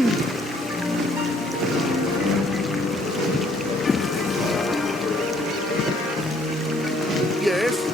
again! Yes?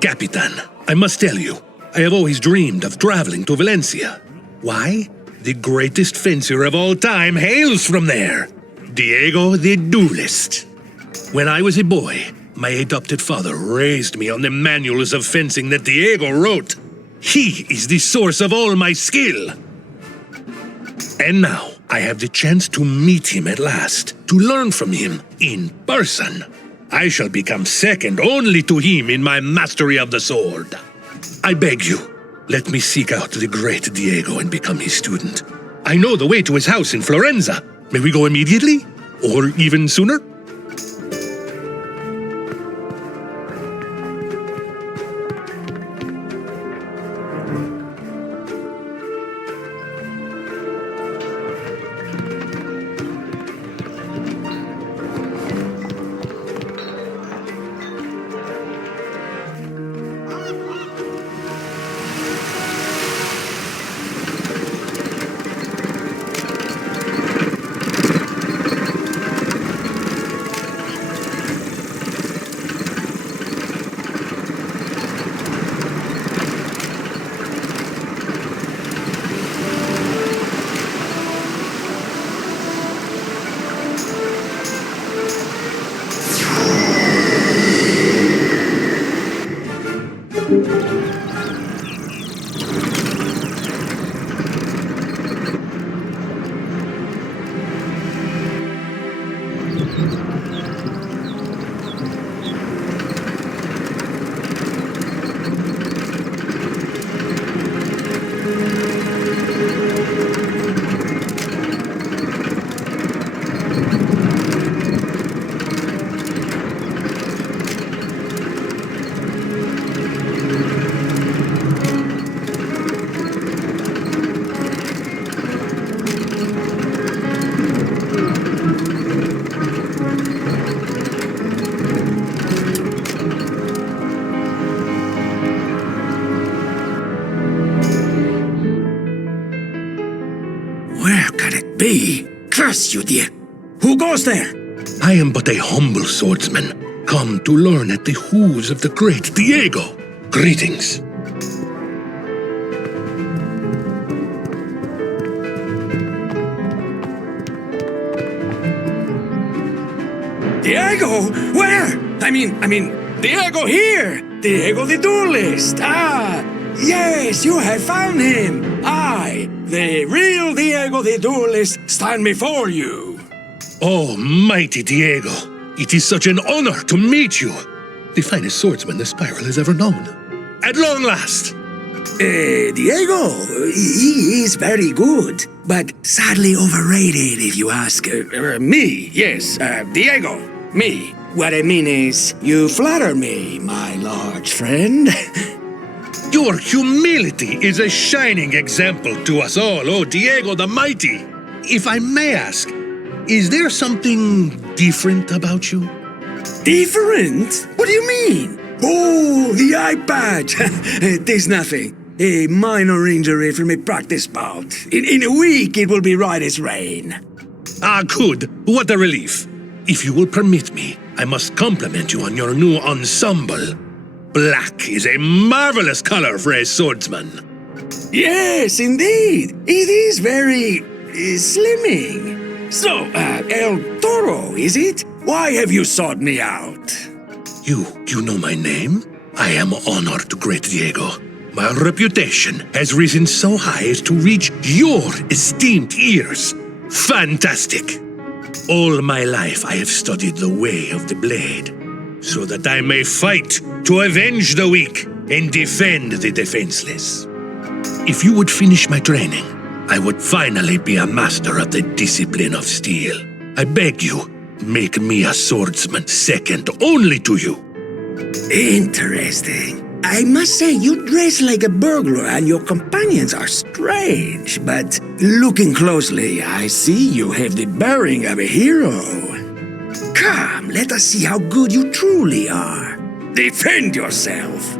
Capitan, I must tell you, I have always dreamed of traveling to Valencia. Why? The greatest fencer of all time hails from there, Diego the Duelist. When I was a boy, my adopted father raised me on the manuals of fencing that Diego wrote. He is the source of all my skill. And now, I have the chance to meet him at last, to learn from him in person. I shall become second only to him in my mastery of the sword. I beg you, let me seek out the great Diego and become his student. I know the way to his house in Florenza. May we go immediately? Or even sooner? Be! Curse you, dear! Who goes there? I am but a humble swordsman, come to learn at the hooves of the great Diego. Greetings. Diego? Where? I mean, Diego here! Diego the Duelist! Ah! Yes, you have found him! I, the real Diego the Duelist, stand before you! Oh, mighty Diego! It is such an honor to meet you! The finest swordsman the Spiral has ever known. At long last! Diego, he is very good, but sadly overrated if you ask me. Yes, Diego, me. What I mean is, you flatter me, my large friend. Your humility is a shining example to us all, oh Diego the Mighty. If I may ask, is there something different about you? Different? What do you mean? Oh, the eye patch. There's nothing. A minor injury from a practice bout. In a week, it will be right as rain. Ah, good. What a relief. If you will permit me, I must compliment you on your new ensemble. Black is a marvelous color for a swordsman. Yes, indeed. It is very slimming. So, El Toro, is it? Why have you sought me out? You know my name? I am honored to great Diego. My reputation has risen so high as to reach your esteemed ears. Fantastic! All my life I have studied the way of the blade. so that I may fight to avenge the weak and defend the defenseless. If you would finish my training, I would finally be a master of the discipline of steel. I beg you, make me a swordsman second only to you. Interesting. I must say, you dress like a burglar and your companions are strange, but looking closely, I see you have the bearing of a hero. Come, let us see how good you truly are. Defend yourself.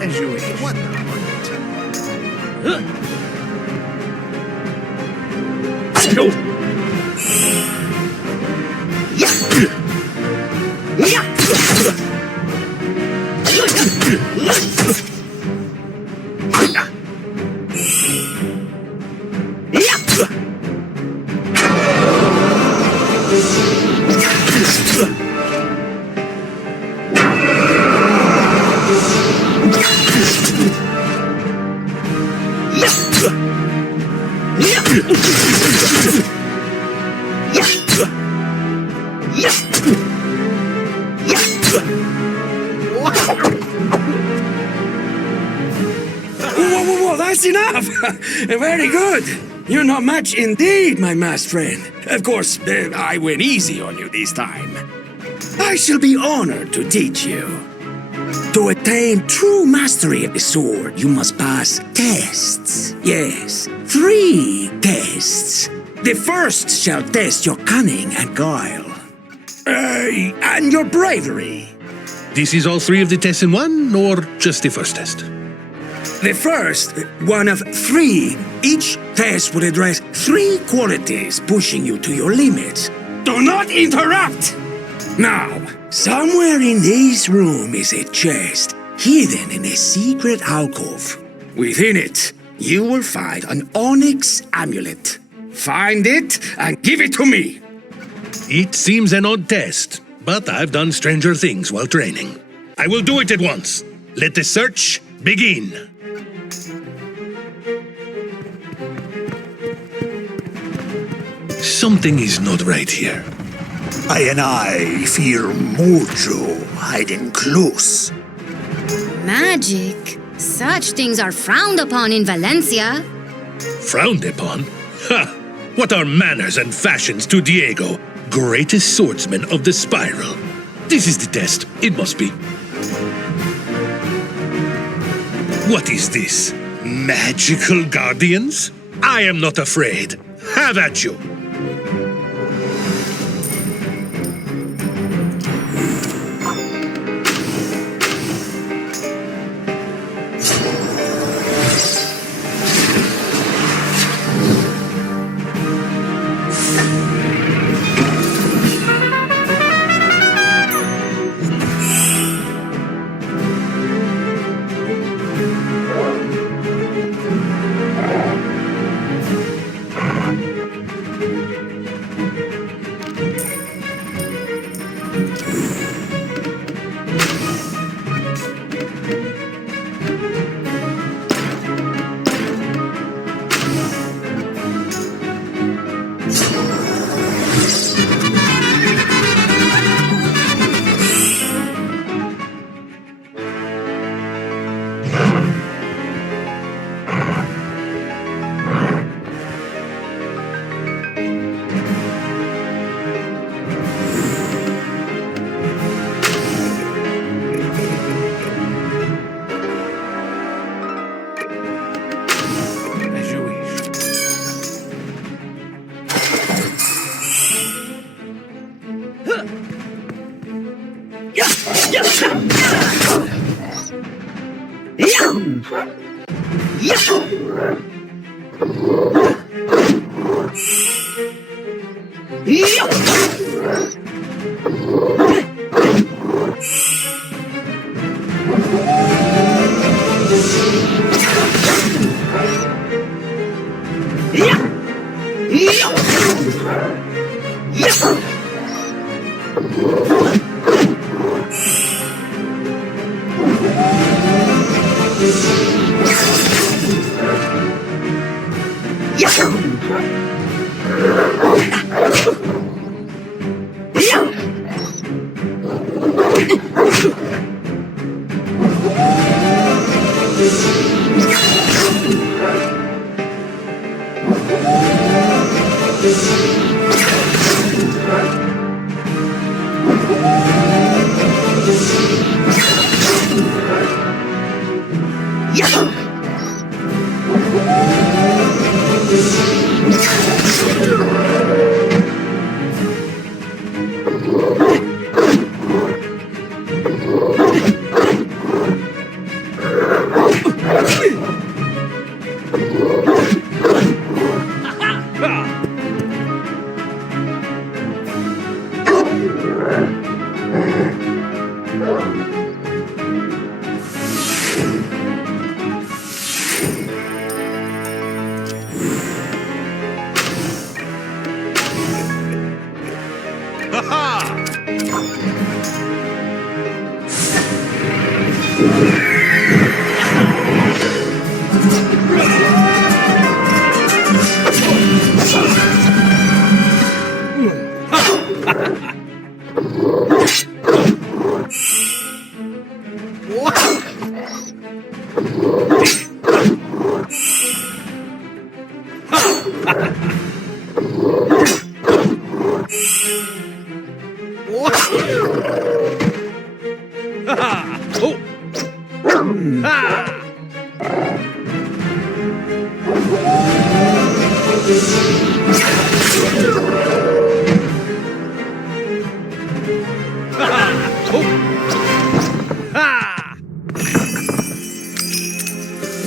As you wonder. Whoa, that's enough! Very good! You're not much indeed, my masked friend. Of course, I went easy on you this time. I shall be honored to teach you. To attain true mastery of the sword, you must pass tests. Yes, 3 tests. The first shall test your cunning and guile. And your bravery. This is all 3 of the tests in one, or just the first test? The first, one of 3. Each test will address 3 qualities pushing you to your limits. Do not interrupt! Now, somewhere in this room is a chest, hidden in a secret alcove. Within it, you will find an onyx amulet. Find it and give it to me. It seems an odd test, but I've done stranger things while training. I will do it at once. Let the search begin. Something is not right here. I fear Mojo hiding close. Magic? Such things are frowned upon in Valencia. Frowned upon? Ha! What are manners and fashions to Diego, greatest swordsman of the spiral? This is the test. It must be. What is this? Magical guardians? I am not afraid. Have at you.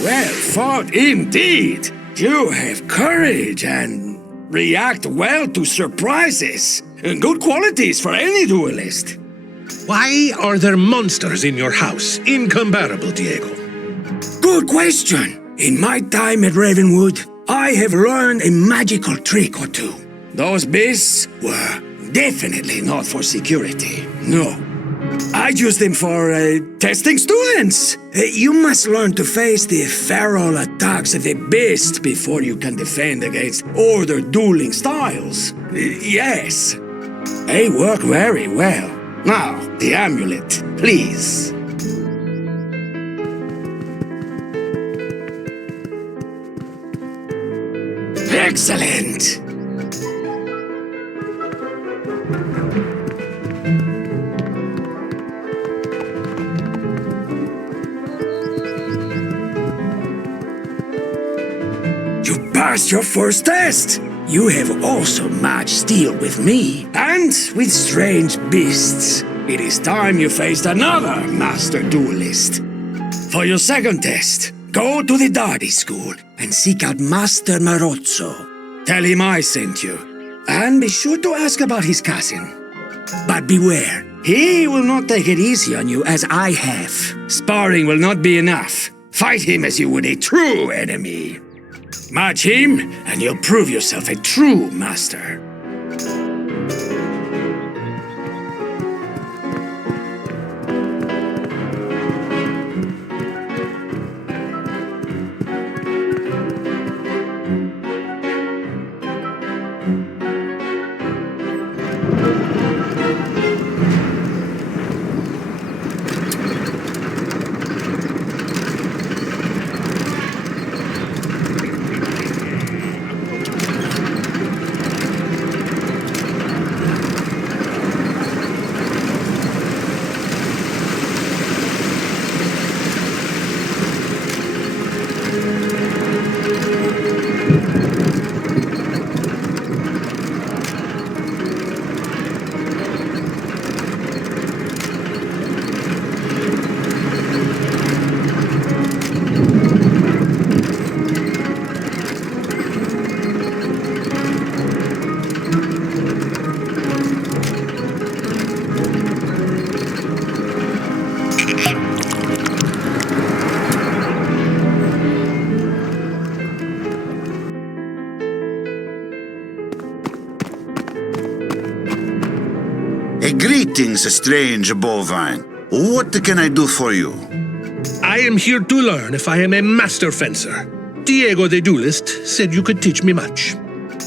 Well fought indeed. You have courage and react well to surprises. Good qualities for any duelist. Why are there monsters in your house? Incomparable, Diego. Good question. In my time at Ravenwood, I have learned a magical trick or two. Those beasts were definitely not for security. No. I use them for testing students. You must learn to face the feral attacks of the beast before you can defend against other dueling styles. Yes. They work very well. Now, the amulet, please. Excellent! You passed your first test! You have also matched steel with me, and with strange beasts. It is time you faced another master duelist. For your second test, go to the Darty School and seek out Master Marozzo. Tell him I sent you, and be sure to ask about his cousin. But beware, he will not take it easy on you as I have. Sparring will not be enough. Fight him as you would a true enemy. Match him, and you'll prove yourself a true master. Greetings, strange bovine. What can I do for you? I am here to learn if I am a master fencer. Diego the duelist said you could teach me much.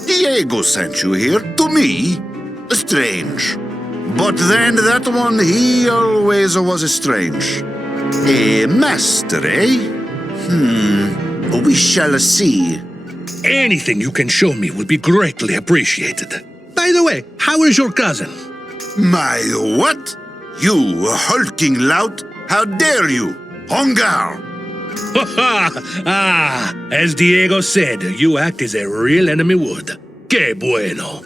Diego sent you here to me? Strange. But then that one, he always was strange. A master, eh? We shall see. Anything you can show me will be greatly appreciated. By the way, how is your cousin? My what? You hulking lout? How dare you? Hongar! As Diego said, you act as a real enemy would. Que bueno.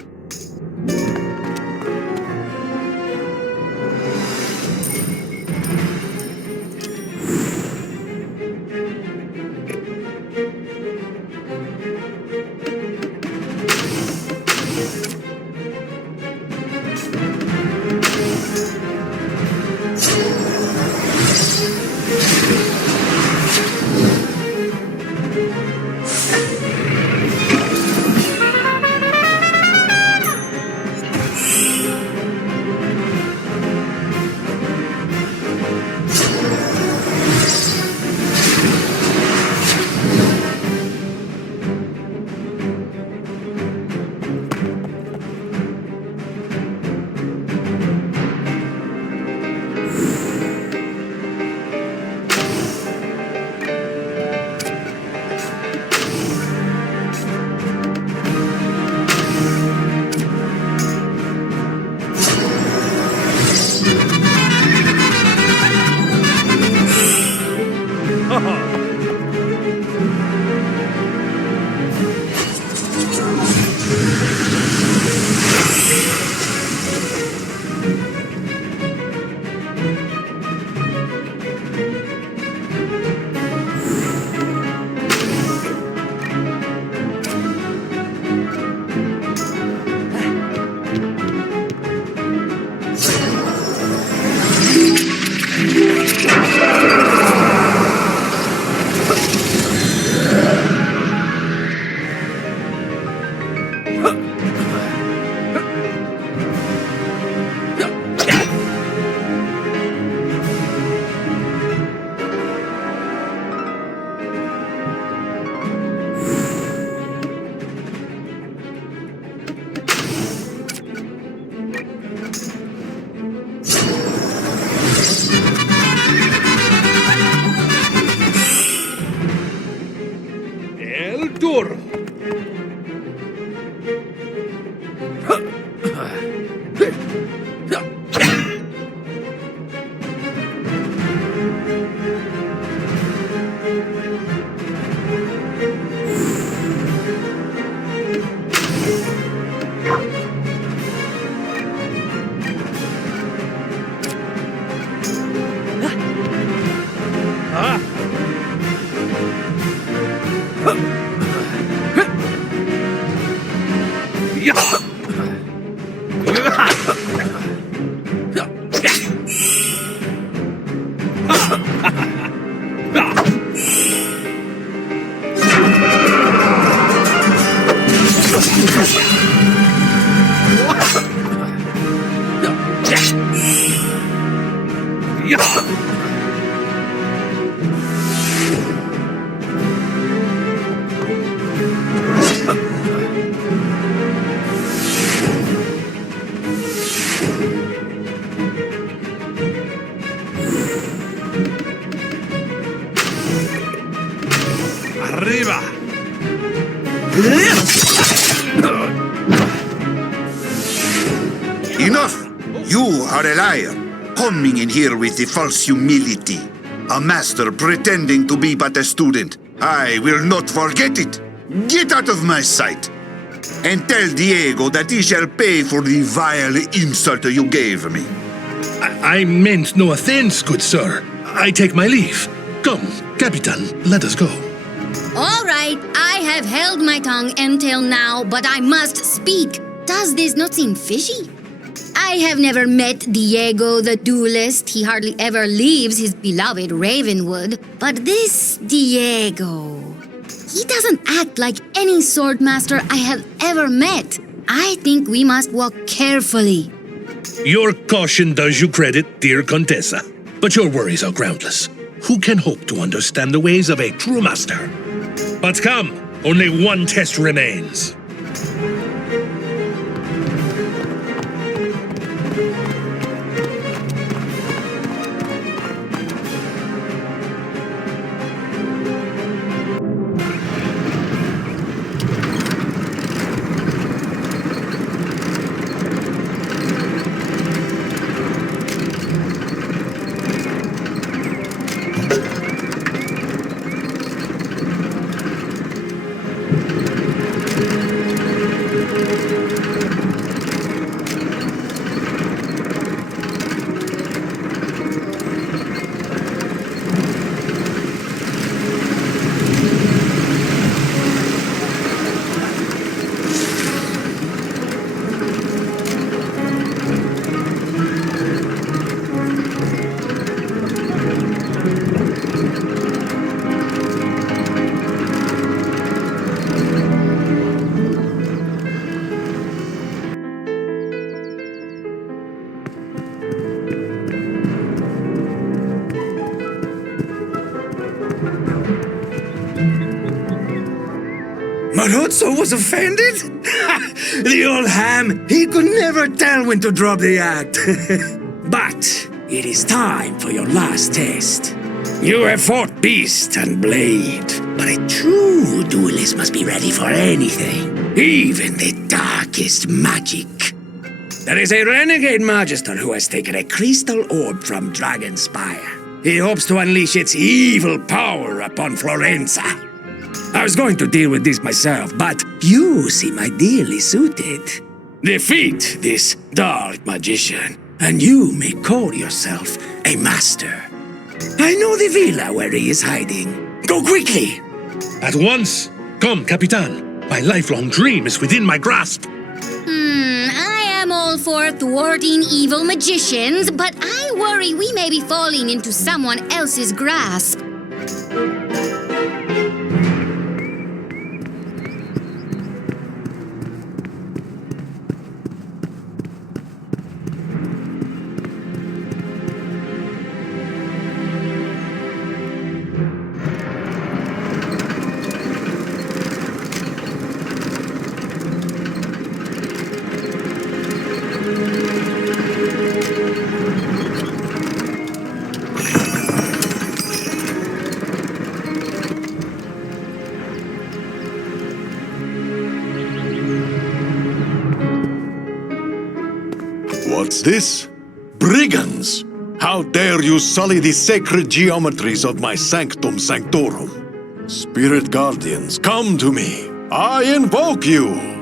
Arriba! Enough! You are a liar, coming in here with the false humility. A master pretending to be but a student. I will not forget it. Get out of my sight. And tell Diego that he shall pay for the vile insult you gave me. I meant no offense, good sir. I take my leave. Come, Capitan, let us go. All right, I have held my tongue until now, but I must speak. Does this not seem fishy? I have never met Diego the duelist. He hardly ever leaves his beloved Ravenwood. But this Diego, he doesn't act like any swordmaster I have ever met. I think we must walk carefully. Your caution does you credit, dear Contessa. But your worries are groundless. Who can hope to understand the ways of a true master? But come, only one test remains. Marozzo was offended? The old ham, he could never tell when to drop the act. But it is time for your last test. You have fought beast and blade, but a true duelist must be ready for anything, even the darkest magic. There is a renegade magister who has taken a crystal orb from Dragonspire. He hopes to unleash its evil power upon Florenza. I was going to deal with this myself, but you seem ideally suited. Defeat this dark magician, and you may call yourself a master. I know the villa where he is hiding. Go quickly! At once! Come, Capitan. My lifelong dream is within my grasp. I am all for thwarting evil magicians, but I worry we may be falling into someone else's grasp. What's this? Brigands! How dare you sully the sacred geometries of my Sanctum Sanctorum? Spirit guardians, come to me! I invoke you!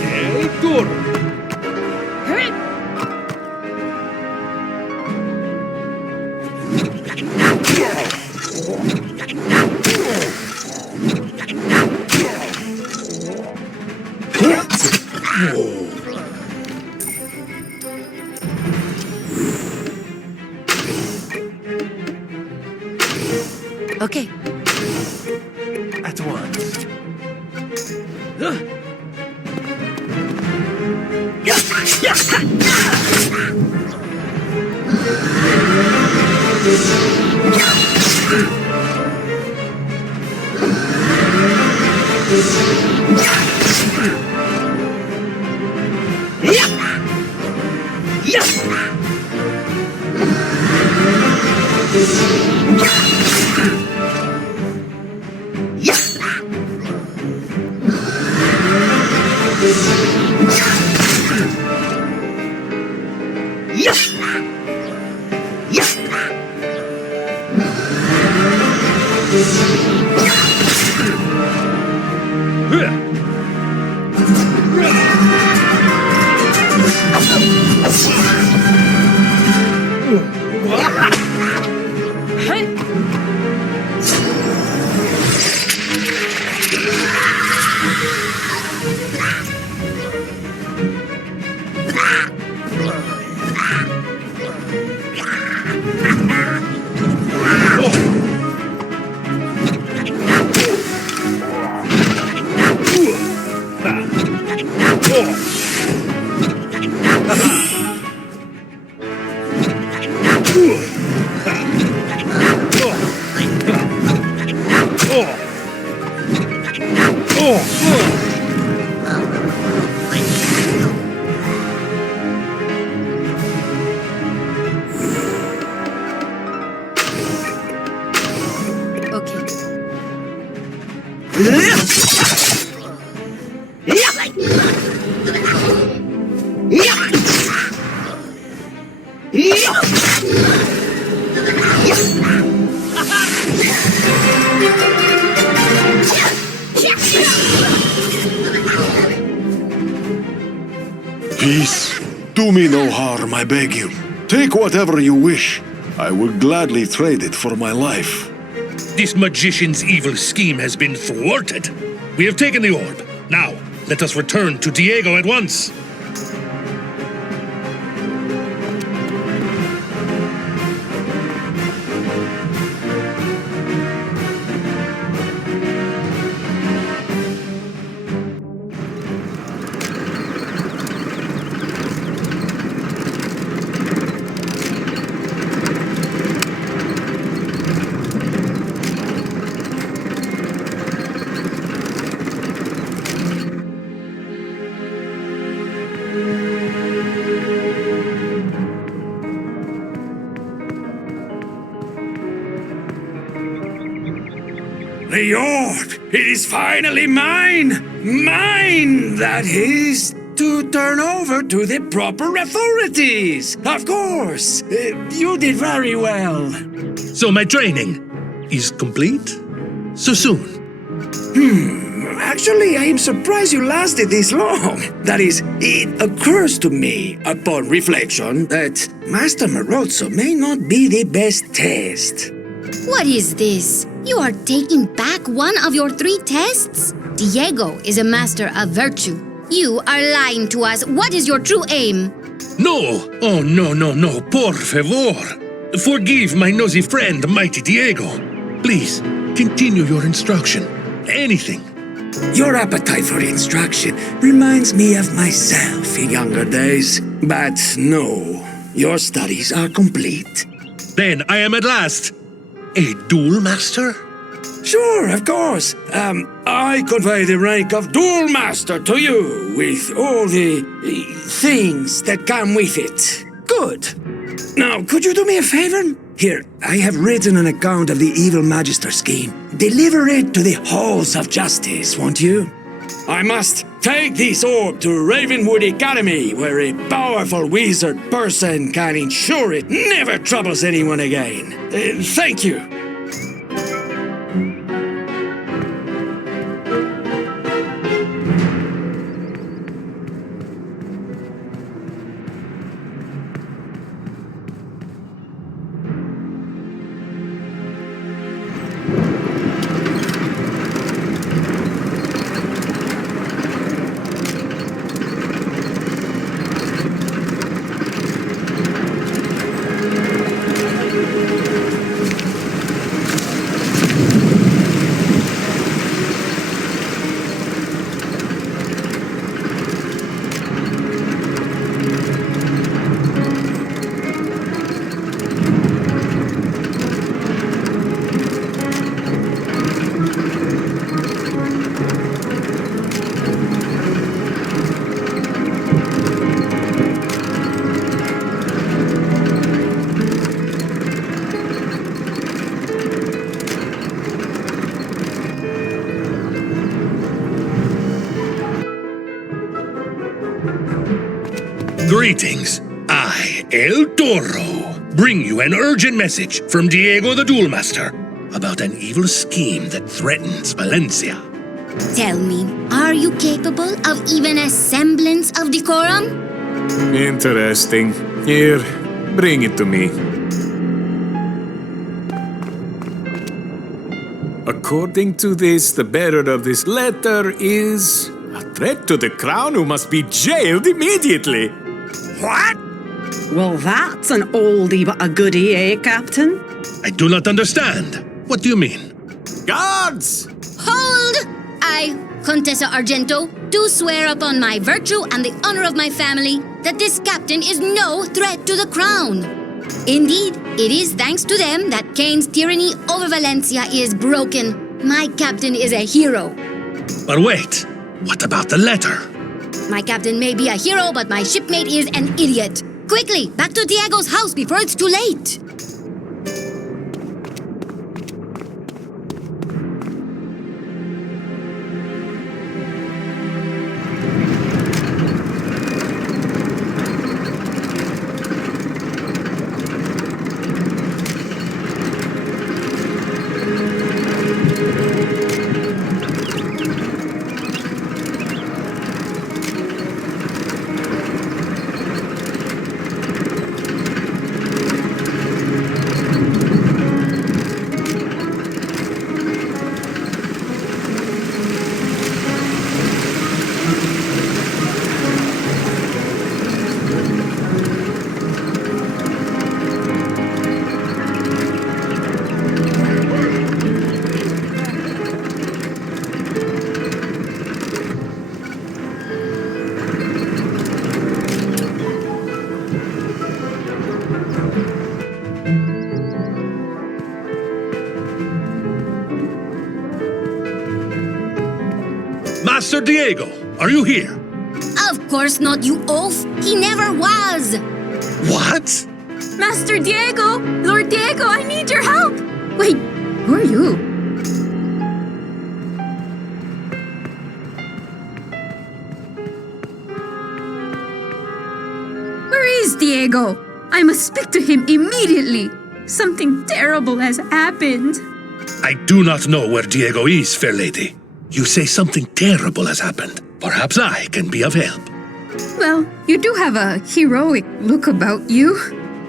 Hey, Toro. Okay. At once. Okay. Peace. Do me no harm, I beg you. Take whatever you wish. I will gladly trade it for my life. This magician's evil scheme has been thwarted. We have taken the orb. Now, let us return to Diego at once. The orb! It is finally mine! Mine, that is, to turn over to the proper authorities! Of course! You did very well. So my training is complete? So soon? Actually, I am surprised you lasted this long. That is, it occurs to me, upon reflection, that Master Marozzo may not be the best test. What is this? You are taking back one of your 3 tests? Diego is a master of virtue. You are lying to us. What is your true aim? No! Oh, no, por favor! Forgive my nosy friend, mighty Diego. Please, continue your instruction. Anything. Your appetite for instruction reminds me of myself in younger days. But no, your studies are complete. Then I am at last a duel master? Sure, of course. I convey the rank of Duel Master to you, with all the things that come with it. Good. Now, could you do me a favor? Here, I have written an account of the evil Magister scheme. Deliver it to the halls of justice, won't you? I must take this orb to Ravenwood Academy, where a powerful wizard person can ensure it never troubles anyone again. Thank you. Greetings. I, El Toro, bring you an urgent message from Diego the Duel Master about an evil scheme that threatens Valencia. Tell me, are you capable of even a semblance of decorum? Interesting. Here, bring it to me. According to this, the bearer of this letter is a threat to the crown who must be jailed immediately. What? Well, that's an oldie but a goodie, eh, Captain? I do not understand. What do you mean? Guards! Hold! I, Contessa Argento, do swear upon my virtue and the honor of my family that this captain is no threat to the crown. Indeed, it is thanks to them that Kane's tyranny over Valencia is broken. My captain is a hero. But wait, what about the letter? My captain may be a hero, but my shipmate is an idiot. Quickly, back to Diego's house before it's too late. Master Diego, are you here? Of course not, you oaf. He never was. What? Master Diego! Lord Diego, I need your help! Wait, who are you? Where is Diego? I must speak to him immediately. Something terrible has happened. I do not know where Diego is, fair lady. You say something terrible has happened. Perhaps I can be of help. Well, you do have a heroic look about you.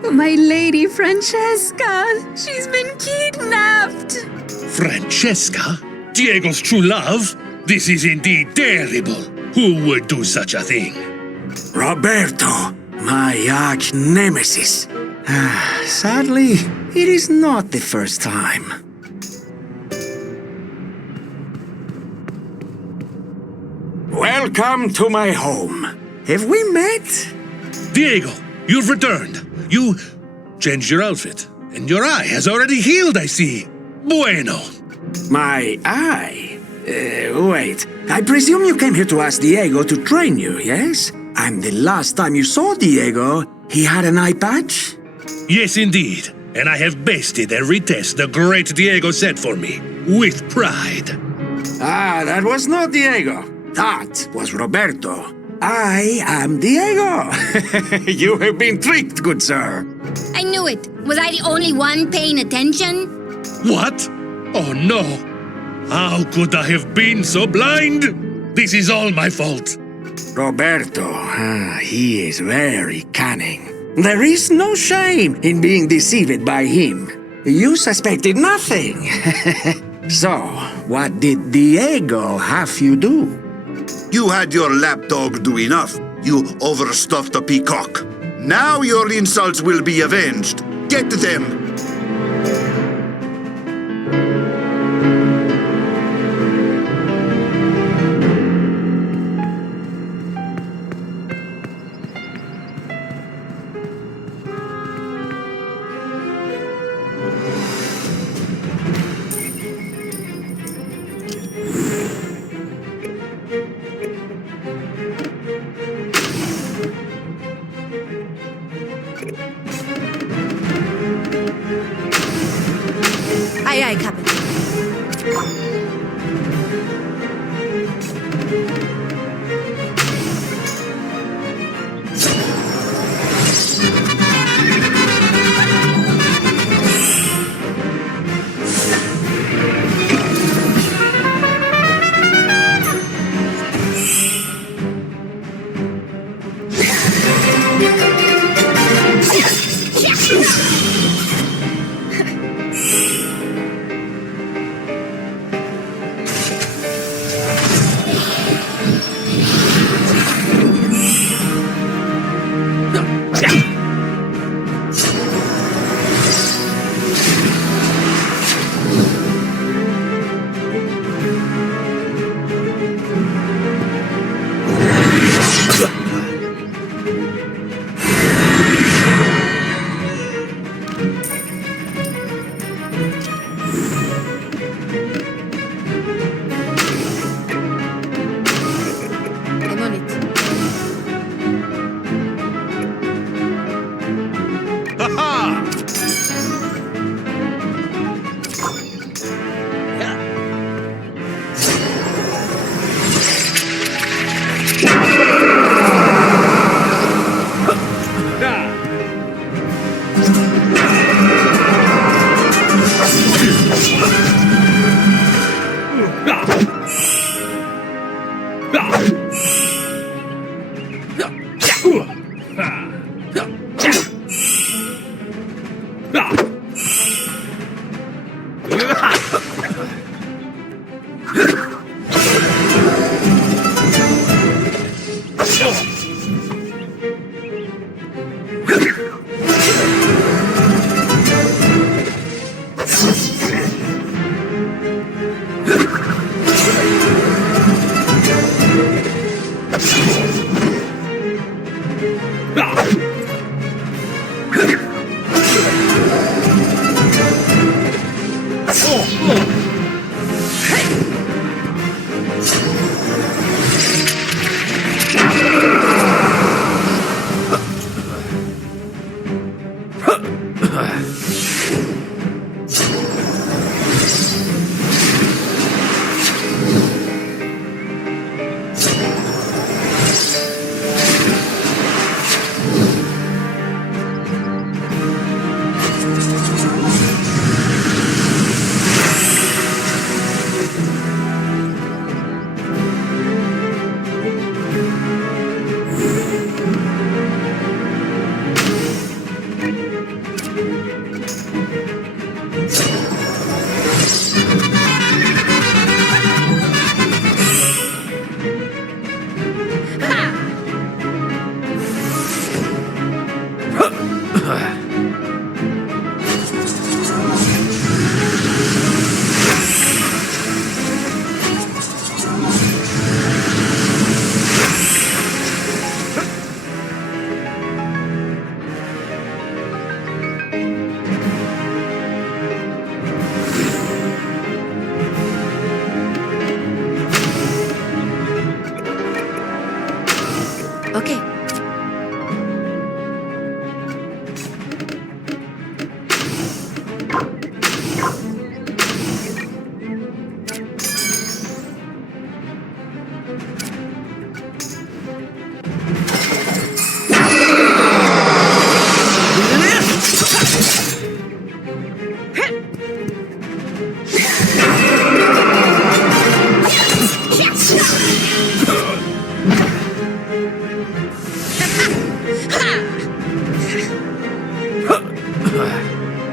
But my lady Francesca, she's been kidnapped. Francesca? Diego's true love? This is indeed terrible. Who would do such a thing? Roberto, my arch nemesis. Sadly, it is not the first time. Welcome to my home. Have we met? Diego, you've returned. You changed your outfit, and your eye has already healed, I see. Bueno. My eye? Wait. I presume you came here to ask Diego to train you, yes? And the last time you saw Diego, he had an eye patch? Yes, indeed. And I have bested every test the great Diego set for me, with pride. Ah, that was not Diego. That was Roberto. I am Diego. You have been tricked, good sir. I knew it. Was I the only one paying attention? What? Oh no! How could I have been so blind? This is all my fault. Roberto, he is very cunning. There is no shame in being deceived by him. You suspected nothing. So, what did Diego have you do? You had your lapdog do enough. You overstuffed the peacock. Now your insults will be avenged. Get them! Aye, aye, Captain. I'm on it. Okay.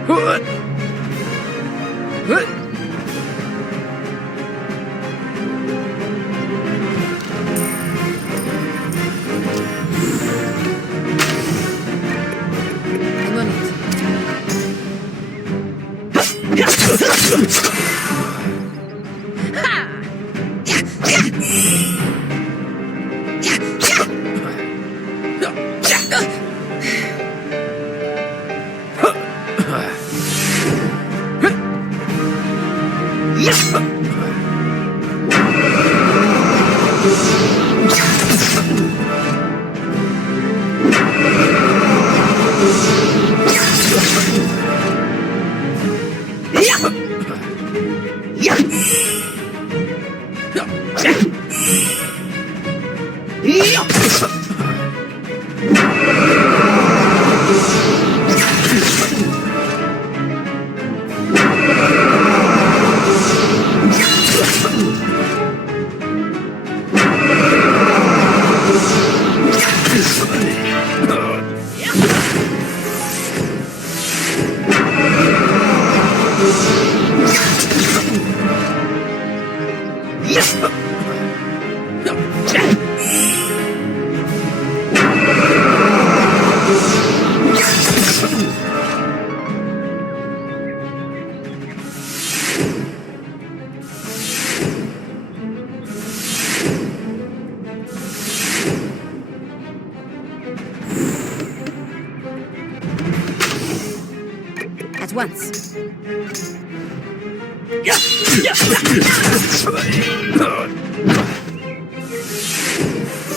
I'm on it. At once.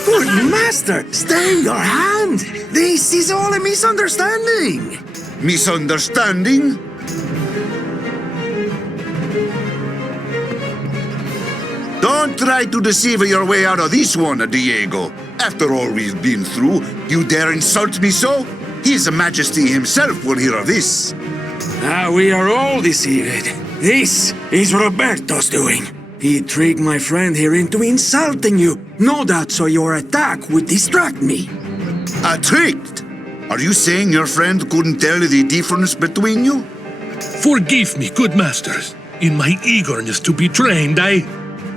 Good master, stay your hand. This is all a misunderstanding. Misunderstanding? Don't try to deceive your way out of this one, Diego. After all we've been through, you dare insult me so? His Majesty himself will hear of this. We are all deceived. This is Roberto's doing. He tricked my friend here into insulting you. No doubt so your attack would distract me. Tricked? Are you saying your friend couldn't tell the difference between you? Forgive me, good masters. In my eagerness to be trained,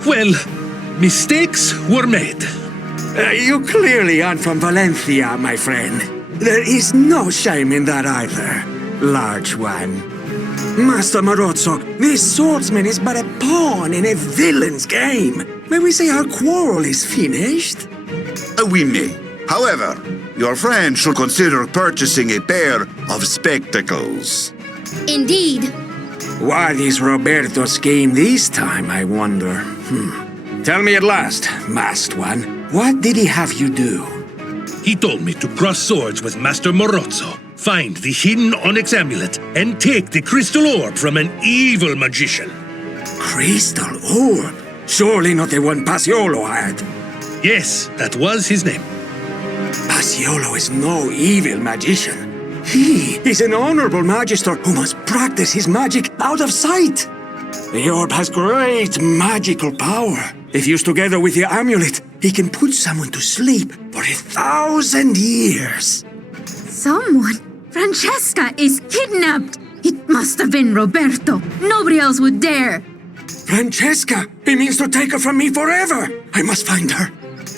well, mistakes were made. You clearly aren't from Valencia, my friend. There is no shame in that either, large one. Master Marozzo, this swordsman is but a pawn in a villain's game. May we say our quarrel is finished? We may. However, your friend should consider purchasing a pair of spectacles. Indeed. What is Roberto's game this time, I wonder? Tell me at last, masked one, what did he have you do? He told me to cross swords with Master Morozzo, find the hidden onyx amulet, and take the crystal orb from an evil magician. Crystal orb? Surely not the one Paciolo had. Yes, that was his name. Paciolo is no evil magician. He is an honorable magister who must practice his magic out of sight. The orb has great magical power. If used together with the amulet, he can put someone to sleep for 1,000 years. Someone? Francesca is kidnapped! It must have been Roberto. Nobody else would dare. Francesca! He means to take her from me forever! I must find her.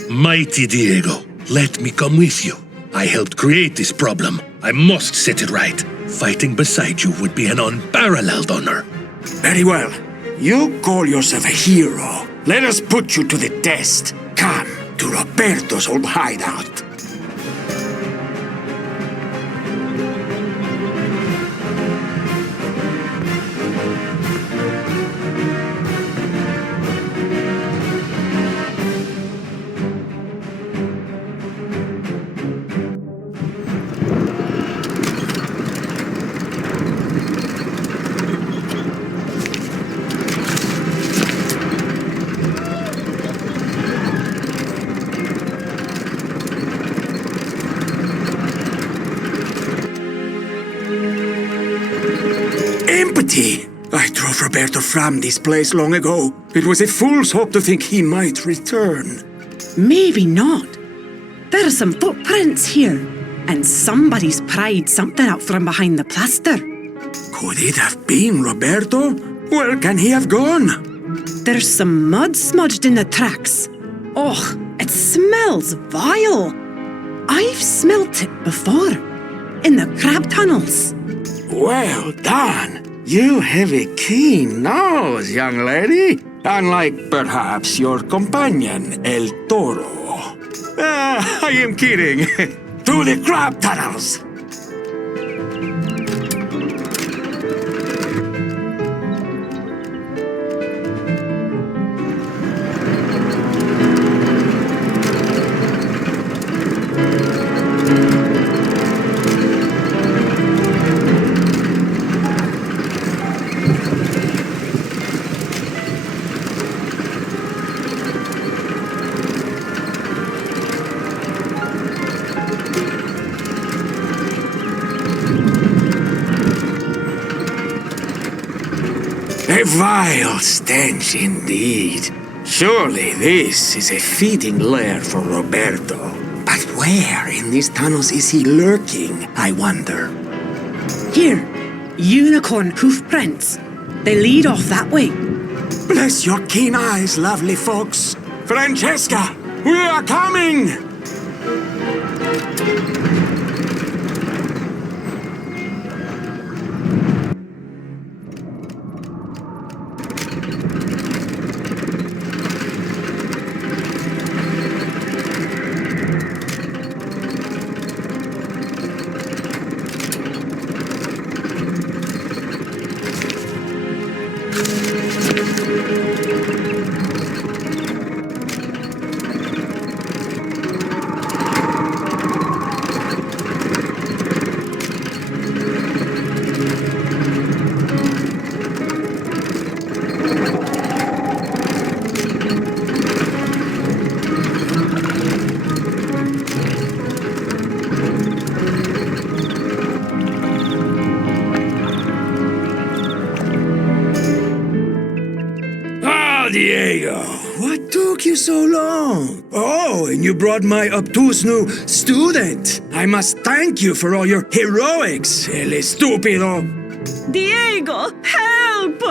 Mighty Diego, let me come with you. I helped create this problem. I must set it right. Fighting beside you would be an unparalleled honor. Very well. You call yourself a hero. Let us put you to the test. Come to Roberto's old hideout. naughty. I drove Roberto from this place long ago. It was a fool's hope to think he might return. Maybe not. There are some footprints here, and somebody's pried something out from behind the plaster. Could it have been Roberto? Where can he have gone? There's some mud smudged in the tracks. Oh, it smells vile. I've smelt it before, in the crab tunnels. Well done. You have a keen nose, young lady. Unlike, perhaps, your companion, El Toro. I am kidding. To the crab tunnels. A vile stench indeed. Surely this is a fitting lair for Roberto. But where in these tunnels is he lurking, I wonder? Here, unicorn hoof prints. They lead off that way. Bless your keen eyes, lovely folks. Francesca, we are coming! Diego, what took you so long? Oh, and you brought my obtuse new student. I must thank you for all your heroics, el estúpido. Diego, help!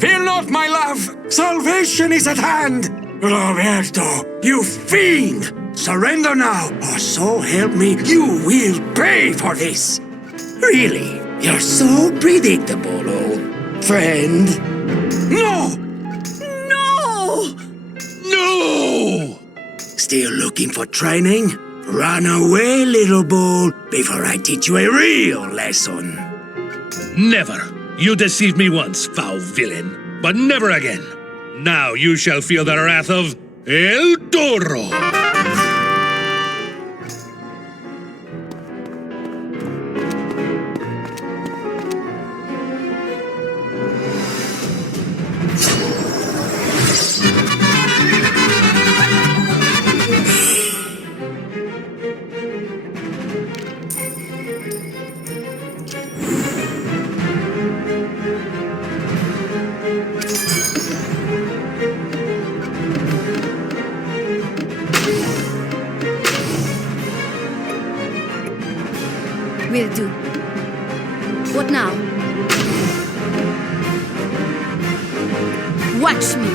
Fear not, my love. Salvation is at hand. Roberto, you fiend! Surrender now, or so help me, you will pay for this. Really, you're so predictable, old friend. No! No! Still looking for training? Run away, little bull, before I teach you a real lesson. Never. You deceived me once, foul villain, but never again. Now you shall feel the wrath of El Toro. Will do. What now? Watch me.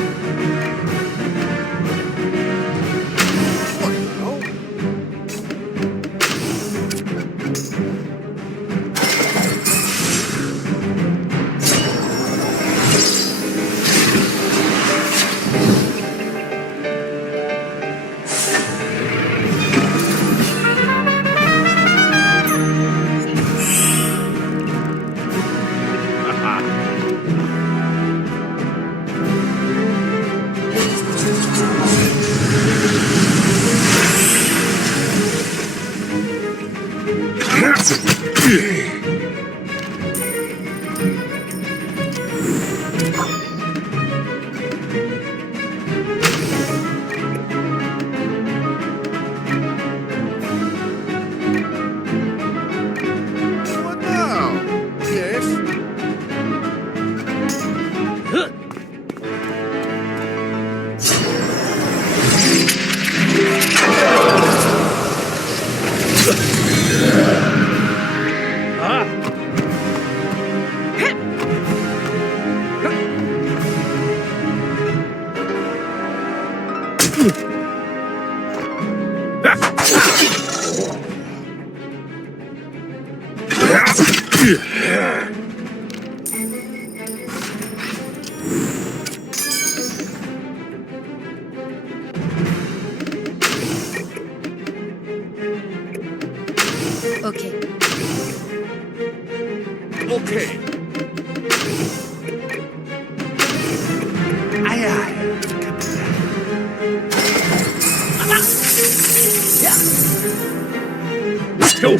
Okay. Okay. Aye, aye. Go.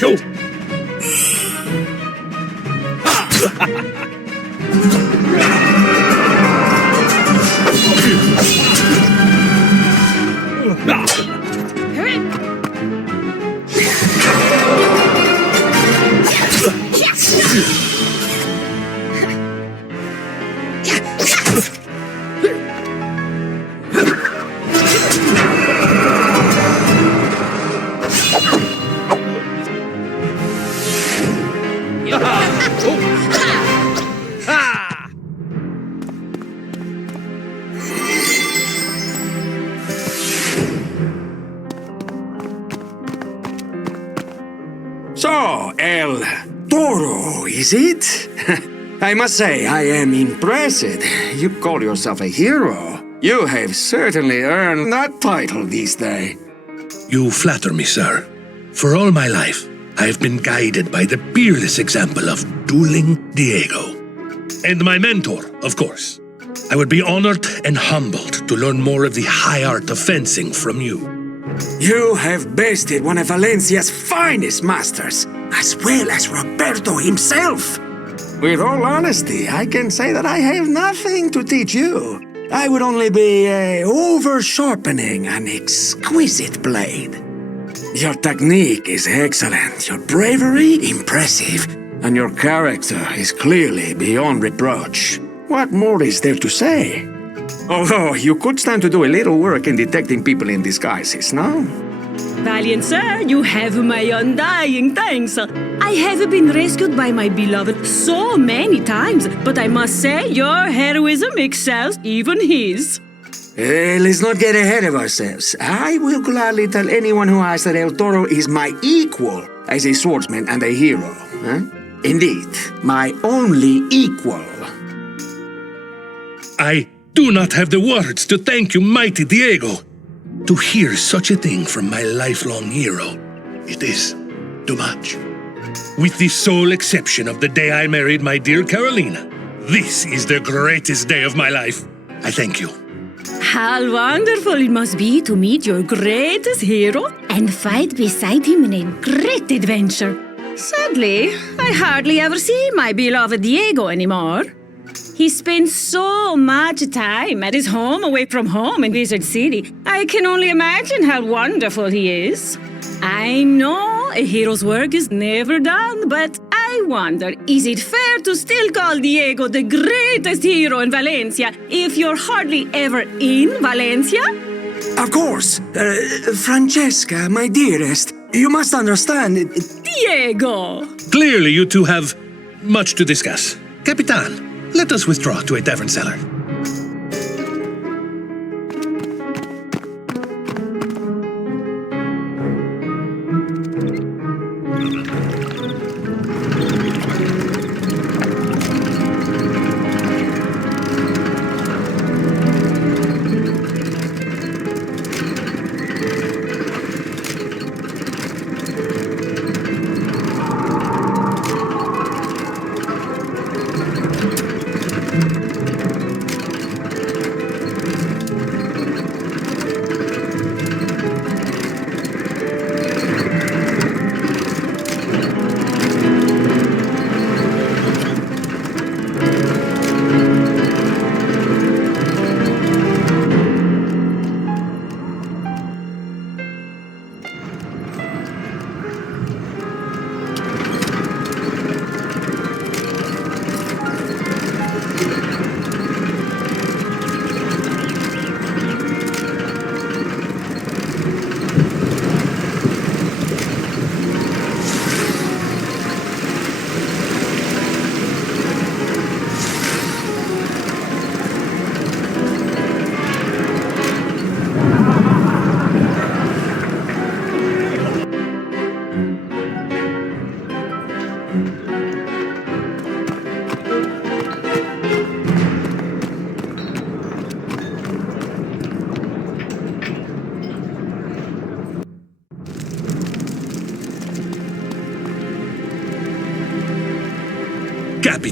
Go. So, El Toro, is it? I must say, I am impressed. You call yourself a hero. You have certainly earned that title this day. You flatter me, sir. For all my life, I have been guided by the peerless example of dueling Diego. And my mentor, of course. I would be honored and humbled to learn more of the high art of fencing from you. You have bested one of Valencia's finest masters, as well as Roberto himself. With all honesty, I can say that I have nothing to teach you. I would only be over-sharpening an exquisite blade. Your technique is excellent, your bravery impressive, and your character is clearly beyond reproach. What more is there to say? Although you could stand to do a little work in detecting people in disguises, no? Valiant sir, you have my undying thanks. I have been rescued by my beloved so many times, but I must say your heroism excels even his. Let's not get ahead of ourselves. I will gladly tell anyone who asks that El Toro is my equal as a swordsman and a hero. Huh? Indeed, my only equal. I do not have the words to thank you, mighty Diego. To hear such a thing from my lifelong hero, it is too much. With the sole exception of the day I married my dear Carolina, this is the greatest day of my life. I thank you. How wonderful it must be to meet your greatest hero and fight beside him in a great adventure. Sadly, I hardly ever see my beloved Diego anymore. He spends so much time at his home away from home in Wizard City. I can only imagine how wonderful he is. I know a hero's work is never done, but I wonder, is it fair to still call Diego the greatest hero in Valencia if you're hardly ever in Valencia? Of course. Francesca, my dearest, you must understand. Diego! Clearly, you two have much to discuss. Capitan, let us withdraw to a tavern cellar.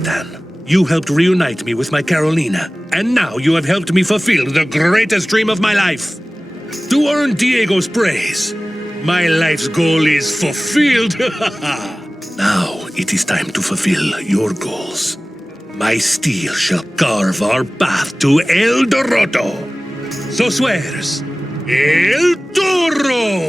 Capitan. You helped reunite me with my Carolina, and now you have helped me fulfill the greatest dream of my life. To earn Diego's praise, my life's goal is fulfilled. Now it is time to fulfill your goals. My steel shall carve our path to El Dorado. So swears El Toro!